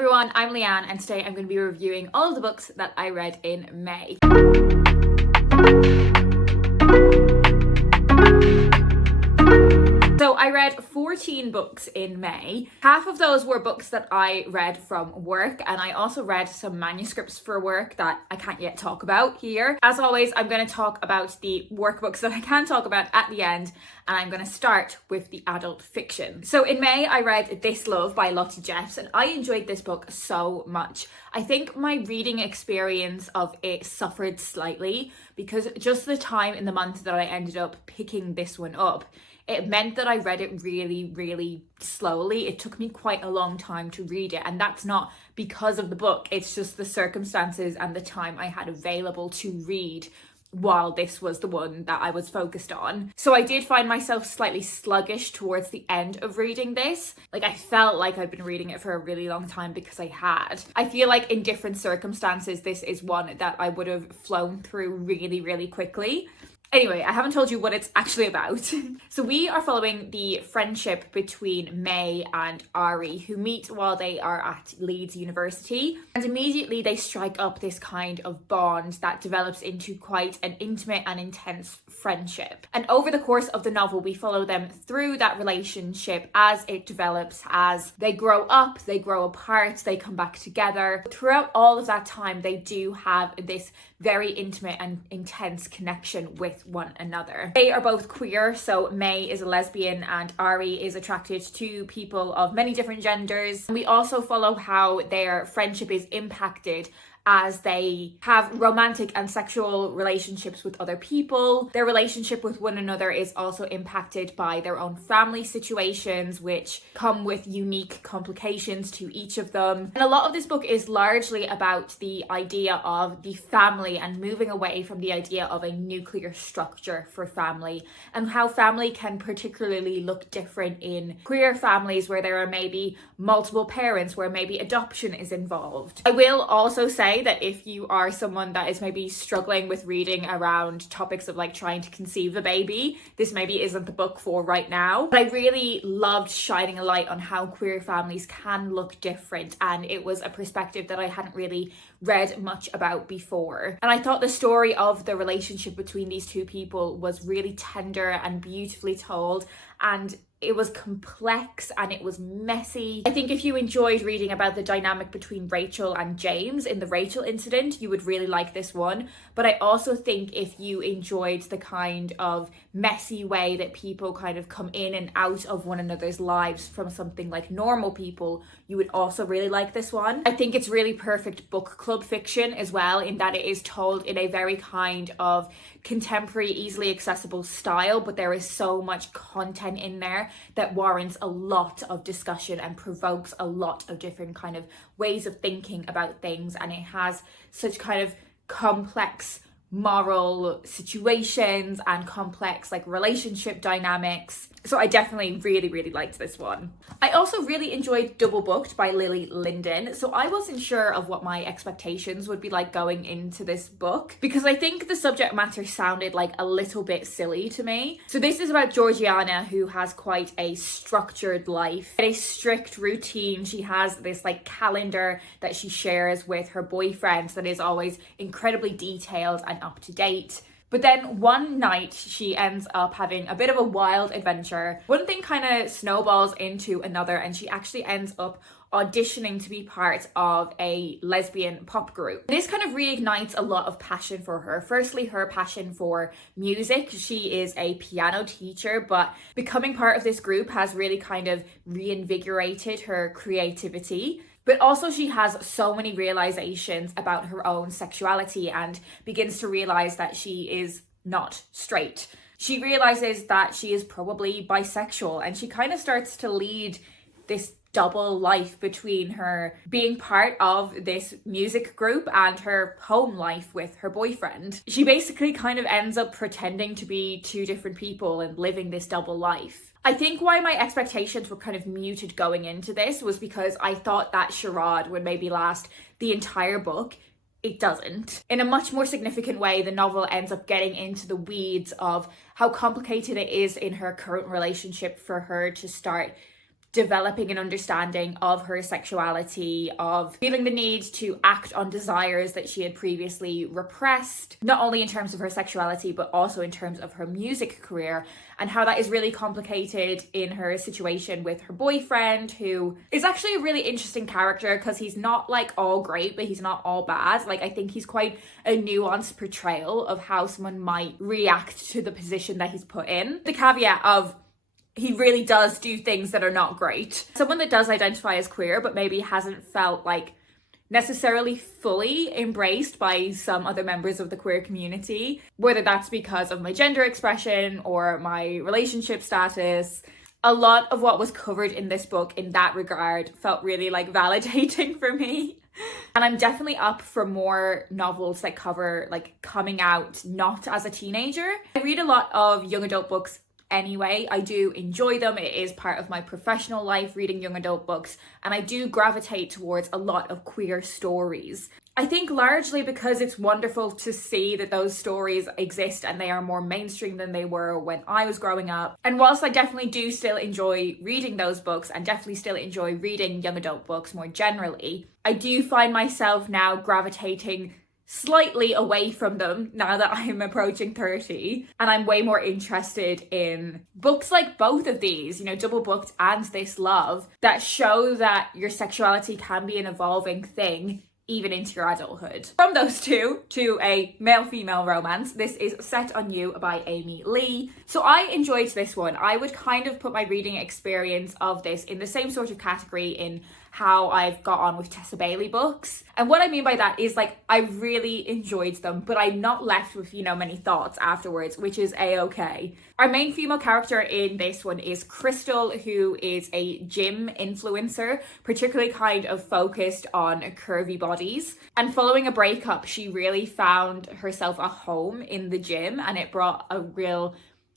everyone, I'm Leanne and today I'm going to be reviewing all of the books that I read in May. So I read 14 books in May. Half of those were books that I read from work, and I also read some manuscripts for work that I can't yet talk about here. As always, I'm going to talk about the workbooks that I can talk about at the end, and I'm going to start with the adult fiction. So in May, I read This Love by Lottie Jeffs, and I enjoyed this book so much. I think my reading experience of it suffered slightly because just the time in the month that I ended up picking this one up, it meant that I read it really slowly. It took me quite a long time to read it, and that's not because of the book. It's just the circumstances and the time I had available to read while this was the one that I was focused on. So I did find myself slightly sluggish towards the end of reading this. Like, I felt like I'd been reading it for a really long time because I had. I feel like in different circumstances, this is one that I would have flown through really quickly. Anyway, I haven't told you what it's actually about. So we are following the friendship between May and Ari, who meet while they are at Leeds University. And immediately they strike up this kind of bond that develops into quite an intimate and intense friendship. And over the course of the novel, we follow them through that relationship as it develops, as they grow up, they grow apart, they come back together. Throughout all of that time, they do have this very intimate and intense connection with one another. They are both queer, so May is a lesbian and Ari is attracted to people of many different genders. And we also follow how their friendship is impacted as they have romantic and sexual relationships with other people. Their relationship with one another is also impacted by their own family situations, which come with unique complications to each of them. And a lot of this book is largely about the idea of the family and moving away from the idea of a nuclear structure for family, and how family can particularly look different in queer families where there are maybe multiple parents, where maybe adoption is involved. I will also say that if you are someone that is maybe struggling with reading around topics of like trying to conceive a baby, this maybe isn't the book for right now. But I really loved shining a light on how queer families can look different, and it was a perspective that I hadn't really read much about before. And I thought the story of the relationship between these two people was really tender and beautifully told, and it was complex and it was messy. I think if you enjoyed reading about the dynamic between Rachel and James in the Rachel incident, you would really like this one. But I also think if you enjoyed the kind of messy way that people kind of come in and out of one another's lives from something like normal people, you would also really like this one. I think it's really perfect book club fiction as well, in that it is told in a very kind of contemporary, easily accessible style, but there is so much content in there that warrants a lot of discussion and provokes a lot of different kind of ways of thinking about things. And it has such kind of complex moral situations and complex like relationship dynamics. So I definitely really liked this one. I also really enjoyed Doublebooked by Lily Linden. So I wasn't sure of what my expectations would be like going into this book, because I think the subject matter sounded like a little bit silly to me. So this is about Georgiana, who has quite a structured life, a strict routine. She has this like calendar that she shares with her boyfriend that is always incredibly detailed and up to date. But then one night she ends up having a bit of a wild adventure. One thing kind of snowballs into another, and she actually ends up auditioning to be part of a lesbian pop group. This kind of reignites a lot of passion for her. Firstly, her passion for music. She is a piano teacher, but becoming part of this group has really kind of reinvigorated her creativity. But also she has so many realizations about her own sexuality and begins to realize that she is not straight. She realizes that she is probably bisexual, and she kind of starts to lead this double life between her being part of this music group and her home life with her boyfriend. She basically kind of ends up pretending to be two different people and living this double life. I think why my expectations were kind of muted going into this was because I thought that charade would maybe last the entire book. It doesn't. In a much more significant way, the novel ends up getting into the weeds of how complicated it is in her current relationship for her to start developing an understanding of her sexuality, of feeling the need to act on desires that she had previously repressed, not only in terms of her sexuality, but also in terms of her music career, and how that is really complicated in her situation with her boyfriend, who is actually a really interesting character because he's not like all great, but he's not all bad. Like, I think he's quite a nuanced portrayal of how someone might react to the position that he's put in. The caveat of he really does do things that are not great. Someone that does identify as queer, but maybe hasn't felt like necessarily fully embraced by some other members of the queer community, whether that's because of my gender expression or my relationship status. A lot of what was covered in this book in that regard felt really like validating for me. And I'm definitely up for more novels that cover like coming out not as a teenager. I read a lot of young adult books anyway. I do enjoy them. It is part of my professional life, reading young adult books, and I do gravitate towards a lot of queer stories. I think largely because it's wonderful to see that those stories exist and they are more mainstream than they were when I was growing up. And whilst I definitely do still enjoy reading those books and definitely still enjoy reading young adult books more generally, I do find myself now gravitating slightly away from them now that I'm approaching 30, and I'm way more interested in books like both of these, you know, Doublebooked and This Love, that show that your sexuality can be an evolving thing even into your adulthood. From those two to a male-female romance, this is Set on You by Amy Lee. So I enjoyed this one. I would kind of put my reading experience of this in the same sort of category in how I've got on with Tessa Bailey books. And what I mean by that is like, I really enjoyed them, but I'm not left with, you know, many thoughts afterwards, which is a-okay. Our main female character in this one is Crystal, who is a gym influencer, particularly kind of focused on curvy bodies. And following a breakup, she really found herself a home in the gym, and it brought a real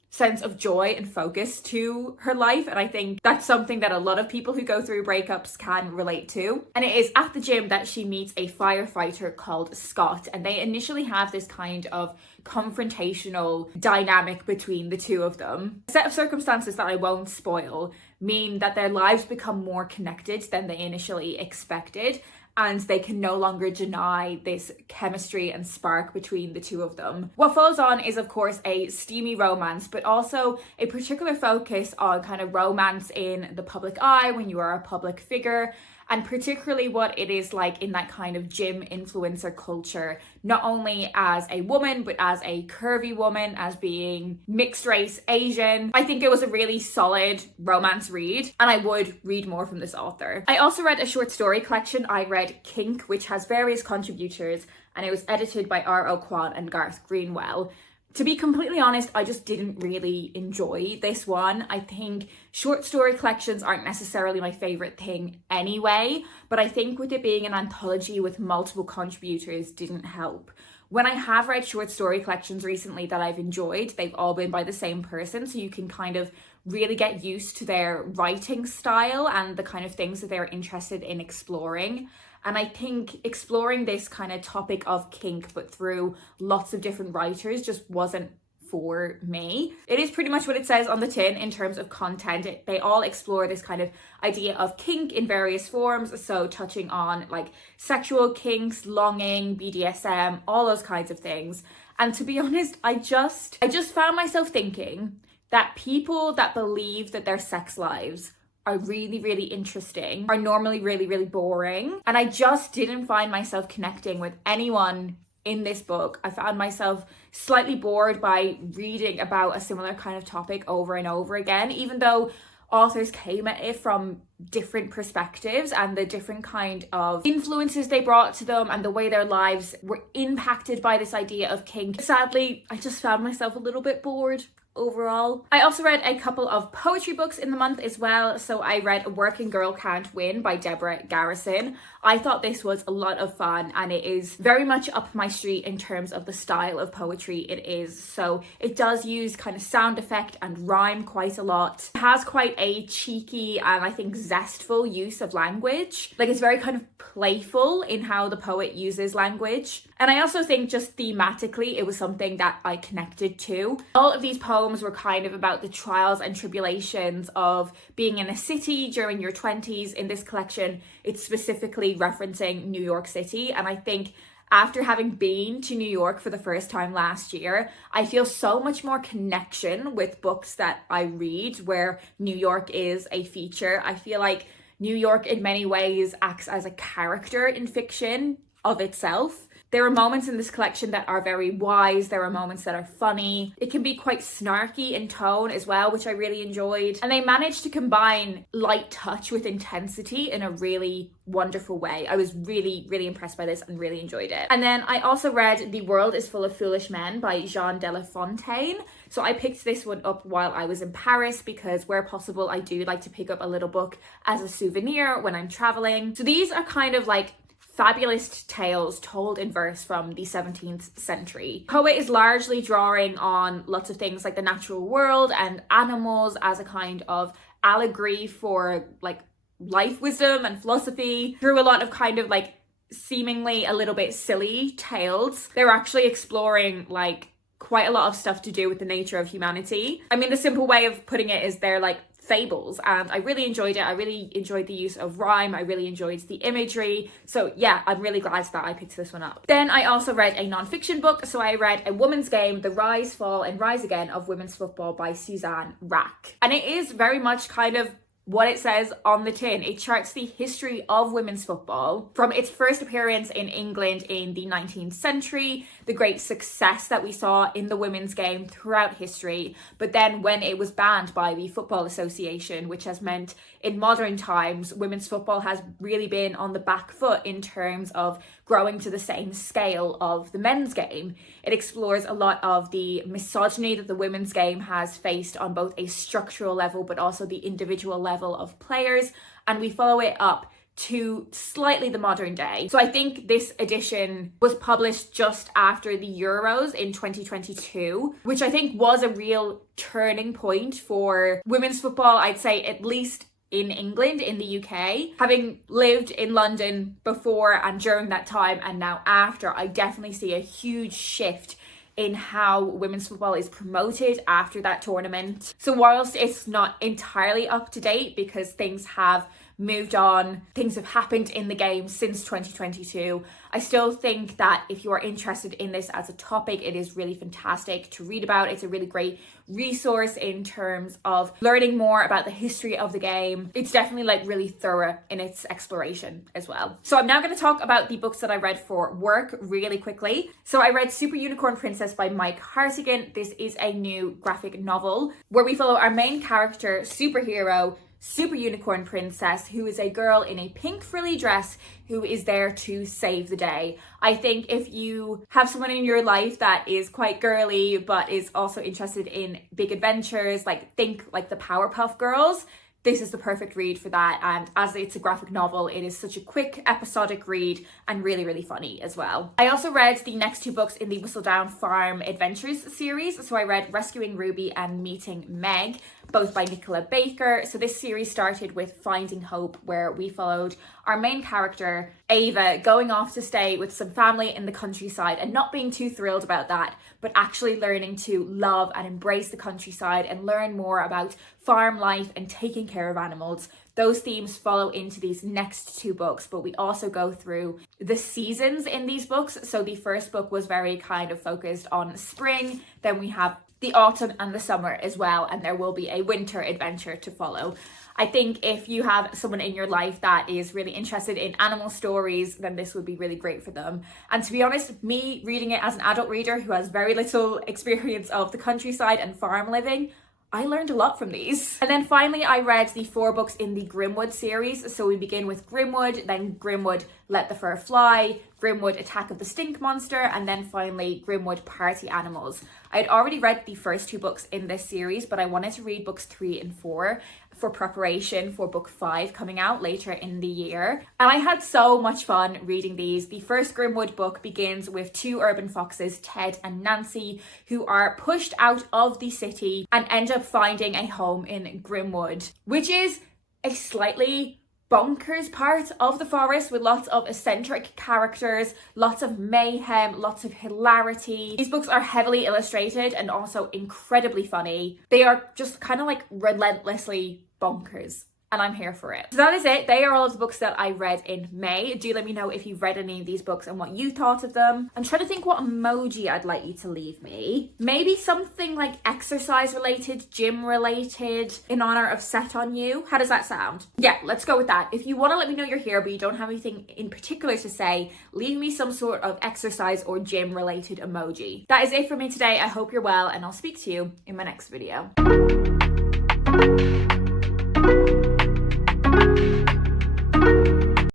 sense of joy and focus to her life. And I think that's something that a lot of people who go through breakups can relate to. And it is at the gym that she meets a firefighter called Scott, and they initially have this kind of confrontational dynamic between the two of them. A set of circumstances that I won't spoil mean that their lives become more connected than they initially expected, and they can no longer deny this chemistry and spark between the two of them. What follows on is, of course, a steamy romance, but also a particular focus on kind of romance in the public eye when you are a public figure, and particularly what it is like in that kind of gym influencer culture, not only as a woman, but as a curvy woman, as being mixed race Asian. I think it was a really solid romance read, and I would read more from this author. I also read a short story collection. I read Kink, which has various contributors, and it was edited by R.O. Kwan and Garth Greenwell. To be completely honest, I just didn't really enjoy this one. I think short story collections aren't necessarily my favourite thing anyway, but I think with it being an anthology with multiple contributors didn't help. When I have read short story collections recently that I've enjoyed, they've all been by the same person, so you can kind of really get used to their writing style and the kind of things that they're interested in exploring. And I think exploring this kind of topic of kink, but through lots of different writers, just wasn't for me. It is pretty much what it says on the tin in terms of content. They all explore this kind of idea of kink in various forms. So touching on like sexual kinks, longing, BDSM, all those kinds of things. And to be honest, I just found myself thinking that people that believe that their sex lives are really, really interesting are normally really, really boring. And I just didn't find myself connecting with anyone in this book. I found myself slightly bored by reading about a similar kind of topic over and over again, even though authors came at it from different perspectives and the different kind of influences they brought to them and the way their lives were impacted by this idea of kink. Sadly, I just found myself a little bit bored overall. I also read a couple of poetry books in the month as well. So I read A Working Girl Can't Win by Deborah Garrison. I thought this was a lot of fun, and it is very much up my street in terms of the style of poetry it is. So it does use kind of sound effect and rhyme quite a lot. It has quite a cheeky and I think zestful use of language. Like, it's very kind of playful in how the poet uses language. And I also think just thematically it was something that I connected to. All of these poems poems were kind of about the trials and tribulations of being in a city during your 20s. In this collection, it's specifically referencing New York City. And I think after having been to New York for the first time last year, I feel so much more connection with books that I read where New York is a feature. I feel like New York in many ways acts as a character in fiction of itself. There are moments in this collection that are very wise. There are moments that are funny. It can be quite snarky in tone as well, which I really enjoyed. And they managed to combine light touch with intensity in a really wonderful way. I was really, really impressed by this and really enjoyed it. And then I also read The World is Full of Foolish Men by Jean de La Fontaine. So I picked this one up while I was in Paris because where possible, I do like to pick up a little book as a souvenir when I'm traveling. So these are kind of like fabulous tales told in verse from the 17th century. Poet is largely drawing on lots of things like the natural world and animals as a kind of allegory for like life wisdom and philosophy through a lot of kind of like seemingly a little bit silly tales. They're actually exploring like quite a lot of stuff to do with the nature of humanity. I mean, the simple way of putting it is they're like fables, and I really enjoyed it. I really enjoyed the use of rhyme. I really enjoyed the imagery. So yeah, I'm really glad that I picked this one up. Then I also read a non-fiction book. So I read A Woman's Game, The Rise, Fall and Rise Again of Women's Football by Suzanne Rack. And it is very much kind of what it says on the tin. It charts the history of women's football from its first appearance in England in the 19th century, the great success that we saw in the women's game throughout history, but then when it was banned by the Football Association, which has meant in modern times, women's football has really been on the back foot in terms of growing to the same scale of the men's game. It explores a lot of the misogyny that the women's game has faced on both a structural level, but also the individual level of players. And we follow it up to slightly the modern day. So I think this edition was published just after the Euros in 2022, which I think was a real turning point for women's football, I'd say at least in England, in the UK. Having lived in London before and during that time and now after, I definitely see a huge shift in how women's football is promoted after that tournament. So whilst it's not entirely up to date because things have moved on, things have happened in the game since 2022, I still think that if you are interested in this as a topic, it is really fantastic to read about. It's a really great resource in terms of learning more about the history of the game. It's definitely like really thorough in its exploration as well. So I'm now going to talk about the books that I read for work really quickly. So I read Super Unicorn Princess by Mike Hartigan. This is a new graphic novel where we follow our main character, superhero, Super Unicorn Princess, who is a girl in a pink frilly dress who is there to save the day. I think if you have someone in your life that is quite girly but is also interested in big adventures, like think like the Powerpuff Girls, this is the perfect read for that. And as it's a graphic novel, it is such a quick episodic read and really, really funny as well. I also read the next two books in the Whistleblown Farm Adventures series. So I read Rescuing Ruby and Meeting Meg, both by Nicola Baker. So this series started with Finding Hope, where we followed our main character, Ava, going off to stay with some family in the countryside and not being too thrilled about that, but actually learning to love and embrace the countryside and learn more about farm life and taking care of animals. Those themes follow into these next two books, but we also go through the seasons in these books. So the first book was very kind of focused on spring. Then we have the autumn and the summer as well, and there will be a winter adventure to follow. I think if you have someone in your life that is really interested in animal stories, then this would be really great for them. And to be honest, me reading it as an adult reader who has very little experience of the countryside and farm living, I learned a lot from these. And then finally, I read the 4 books in the Grimwood series. So we begin with Grimwood, then Grimwood Let the Fur Fly, Grimwood Attack of the Stink Monster, and then finally Grimwood Party Animals. I had already read the first 2 books in this series, but I wanted to read books 3 and 4 for preparation for book 5 coming out later in the year. And I had so much fun reading these. The first Grimwood book begins with 2 urban foxes, Ted and Nancy, who are pushed out of the city and end up finding a home in Grimwood, which is a slightly bonkers part of the forest with lots of eccentric characters, lots of mayhem, lots of hilarity. These books are heavily illustrated and also incredibly funny. They are just kind of like relentlessly bonkers. And I'm here for it. So that is it. They are all of the books that I read in May. Do let me know if you've read any of these books and what you thought of them. I'm trying to think what emoji I'd like you to leave me. Maybe something like exercise related, gym related, in honor of Set on You. How does that sound? Yeah, let's go with that. If you want to let me know you're here but you don't have anything in particular to say, leave me some sort of exercise or gym related emoji. That is it for me today. I hope you're well and I'll speak to you in my next video.